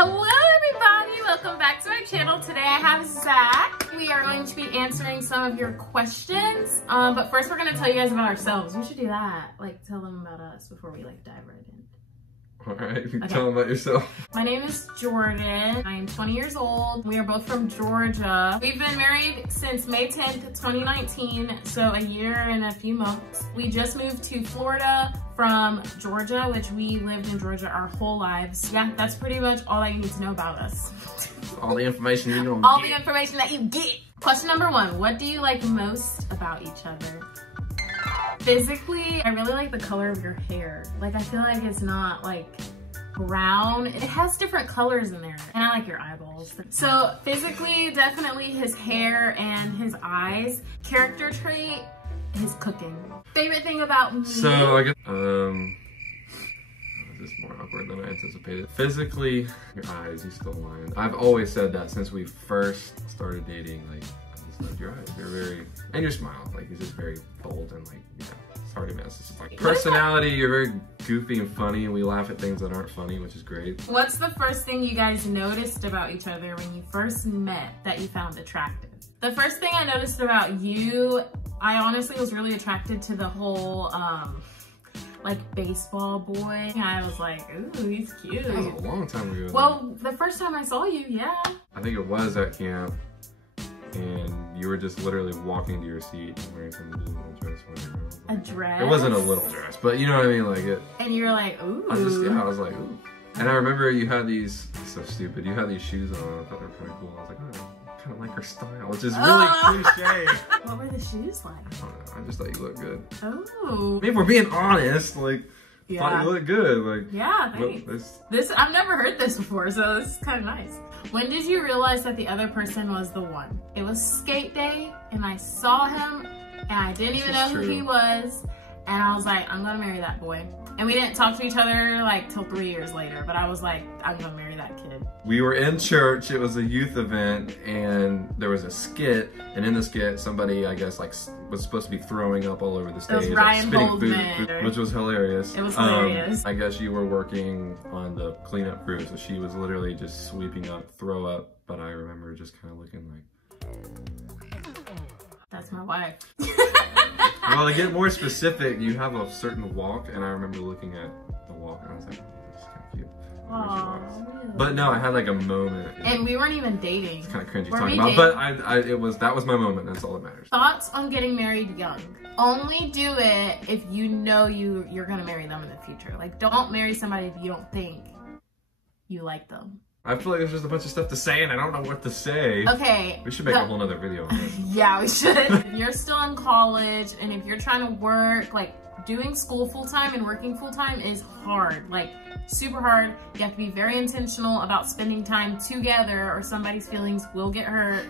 Hello everybody, welcome back to our channel. Today I have Zach. We are going to be answering some of your questions, but first we're going to tell you guys about ourselves. We should do that, like tell them about us before we like dive right in. Alright, you can tell them about yourself. My name is Jordan. I am 20 years old. We are both from Georgia. We've been married since May 10th, 2019, so a year and a few months. We just moved to Florida from Georgia, which we lived in Georgia our whole lives. Yeah, that's pretty much all that you need to know about us. All the information you know. All the information that you get. Question number one, what do you like most about each other? Physically, I really like the color of your hair. Like, I feel like it's not like brown. It has different colors in there. And I like your eyeballs. So physically, definitely his hair and his eyes. Character trait, his cooking. Favorite thing about me? So I guess, this is more awkward than I anticipated. Physically, your eyes, you stole mine. I've always said that since we first started dating, like, loved your eyes. You're very, and your smile, like you're just very bold and like, yeah, sorry man, it's just like personality, you're very goofy and funny and we laugh at things that aren't funny, which is great. What's the first thing you guys noticed about each other when you first met that you found attractive? The first thing I noticed about you, I honestly was really attracted to the whole, like baseball boy. I was like, ooh, he's cute. That was a long time ago. Well, the first time I saw you, yeah. I think it was at camp. And you were just literally walking to your seat and wearing some little dress. Whatever. A dress? It wasn't a little dress, but you know what I mean, like it. And you were like, ooh. I was like, ooh. And I remember you had these, so stupid, you had these shoes on, I thought they were kind of cool. I was like, oh, I kind of like her style, which is really cliche. What were the shoes like? I don't know, I just thought you looked good. Oh. I mean, if we're being honest, like, yeah. thought you looked good. Like, yeah, thanks. This, I've never heard this before, so this is kind of nice. When did you realize that the other person was the one? It was skate day, and I saw him, and I didn't even know who he was, and I was like, I'm gonna marry that boy. And we didn't talk to each other like till 3 years later, but I was like, I'm gonna marry that kid. We were in church, it was a youth event, and there was a skit, and in the skit, somebody, I guess, like, was supposed to be throwing up all over the stage. It was Ryan food, which was hilarious. It was hilarious. I guess you were working on the cleanup crew, so she was literally just sweeping up throw up, but I remember just kind of looking like... That's my wife. Well, to get more specific, you have a certain walk, and I remember looking at the walk, and I was like, oh, this is kind of cute. Aww, really? But no, I had like a moment. And we weren't even dating. It's kind of cringy talking about, but that was my moment. That's all that matters. Thoughts on getting married young? Only do it if you know you're gonna marry them in the future. Like, don't marry somebody if you don't think you like them. I feel like there's just a bunch of stuff to say and I don't know what to say. Okay. We should make a whole nother video on this. Yeah, we should. If you're still in college and if you're trying to work, like doing school full-time and working full-time is hard, like super hard. You have to be very intentional about spending time together or somebody's feelings will get hurt.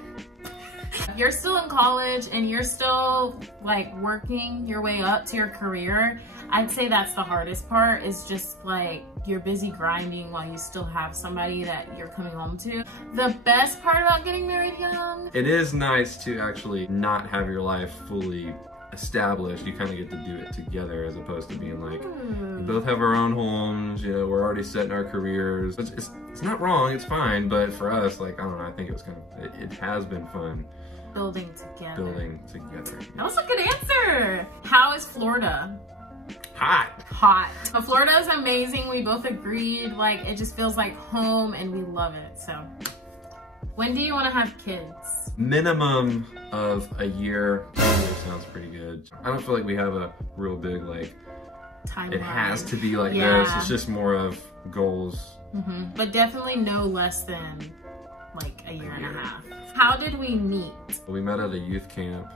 If you're still in college and you're still like working your way up to your career, I'd say that's the hardest part, is just like you're busy grinding while you still have somebody that you're coming home to. The best part about getting married young? It is nice to actually not have your life fully established. You kind of get to do it together as opposed to being like, we both have our own homes, you know, we're already set in our careers. It's not wrong, it's fine, but for us, like, I don't know, I think it was kind of, it has been fun. Building together. Building together. That was a good answer. How is Florida? Hot. Hot. But Florida is amazing. We both agreed. Like, it just feels like home and we love it. So, when do you want to have kids? Minimum of a year. 2 years sounds pretty good. I don't feel like we have a real big, like, timeline. It has to be like this. It's just more of goals. But definitely no less than like a year and a half. How did we meet? We met at a youth camp.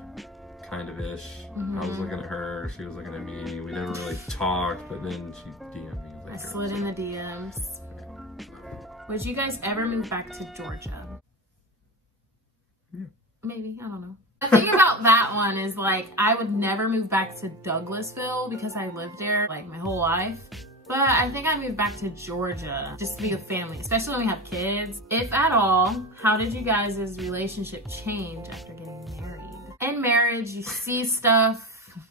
Kind of ish. I was looking at her, she was looking at me. We never really talked, but then she DM'd me later. I slid in the DMs. Would you guys ever move back to Georgia? Yeah. Maybe, I don't know. The thing about that one is like, I would never move back to Douglasville because I lived there like my whole life. But I think I'd move back to Georgia just to be with family, especially when we have kids. If at all, how did you guys' relationship change after getting married? In marriage, you see stuff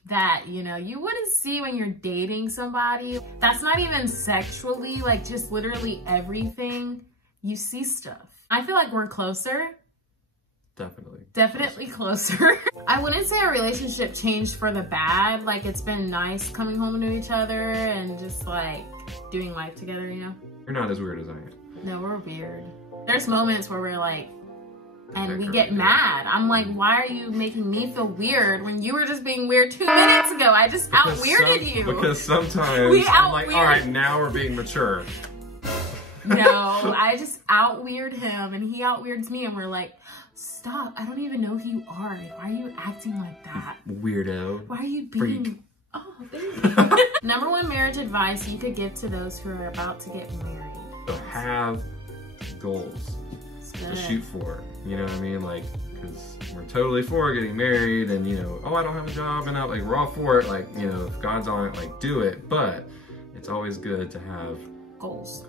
that, you know, you wouldn't see when you're dating somebody. That's not even sexually, like just literally everything you see stuff. I feel like we're closer. Definitely closer. I wouldn't say our relationship changed for the bad. Like, it's been nice coming home to each other and just like doing life together, you know? You're not as weird as I am. No, we're weird. There's moments where we're like, and we get mad. I'm like, why are you making me feel weird when you were just being weird 2 minutes ago? I just out-weirded you. Because sometimes I'm like, all right, now we're being mature. No, I just out-weird him and he out-weirds me and we're like, stop, I don't even know who you are. Why are you acting like that? Weirdo. Why are you Freak. being... Oh, there you go. Number one marriage advice you could give to those who are about to get married. So have goals to shoot for. You know what I mean? Like, because we're totally for getting married and, you know, oh, I don't have a job and like, we're all for it. Like, you know, if God's on it, like, do it. But it's always good to have goals,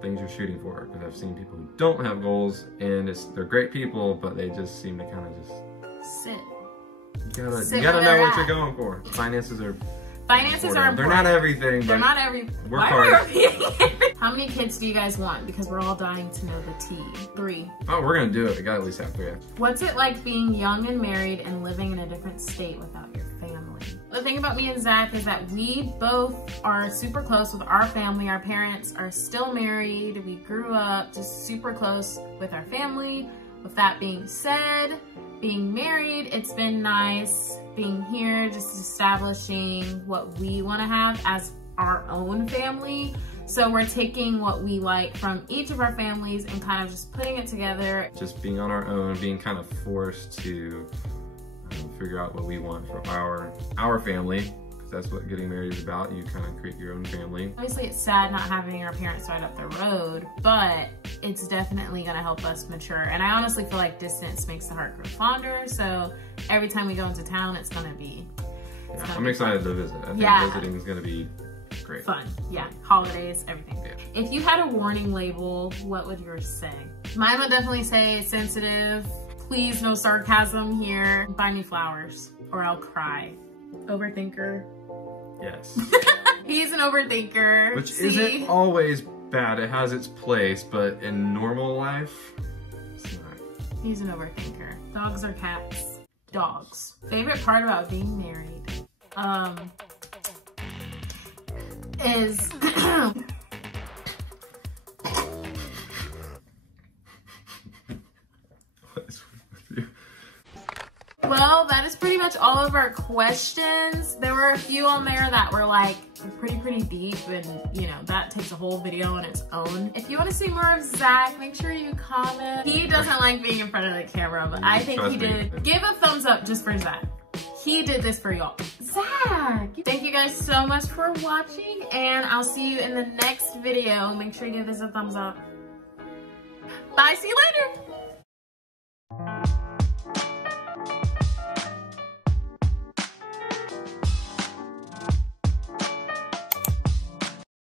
things you're shooting for. Because I've seen people who don't have goals and they're great people, but they just seem to kind of just sit. You gotta know what you're going for. Finances are important. They're not everything, but they're not every. Work hard. How many kids do you guys want? Because we're all dying to know the tea. 3. Oh, we're gonna do it. We gotta at least have 3. What's it like being young and married and living in a different state without your family? The thing about me and Zach is that we both are super close with our family. Our parents are still married. We grew up just super close with our family. With that being said, being married, it's been nice being here, just establishing what we want to have as our own family. So we're taking what we like from each of our families and kind of just putting it together. Just being on our own, being kind of forced to figure out what we want for our family. That's what getting married is about. You kind of create your own family. Obviously, it's sad not having our parents right up the road, but it's definitely gonna help us mature. And I honestly feel like distance makes the heart grow fonder. So every time we go into town, it's gonna be. I'm excited to visit. I think visiting is gonna be great. Fun, yeah. Holidays, everything. Yeah. If you had a warning label, what would yours say? Mine would definitely say sensitive. Please, no sarcasm here. Buy me flowers, or I'll cry. Overthinker. Yes. He's an overthinker. Which isn't always bad. It has its place, but in normal life, it's not. He's an overthinker. Dogs or cats? Dogs. Favorite part about being married? Is... Well, that is pretty much all of our questions. There were a few on there that were like pretty deep, and you know, that takes a whole video on its own. If you want to see more of Zach, make sure you comment. He doesn't like being in front of the camera, but I think he did. Give a thumbs up just for Zach. He did this for y'all. Zach! Thank you guys so much for watching, and I'll see you in the next video. Make sure you give this a thumbs up. Bye, see you later.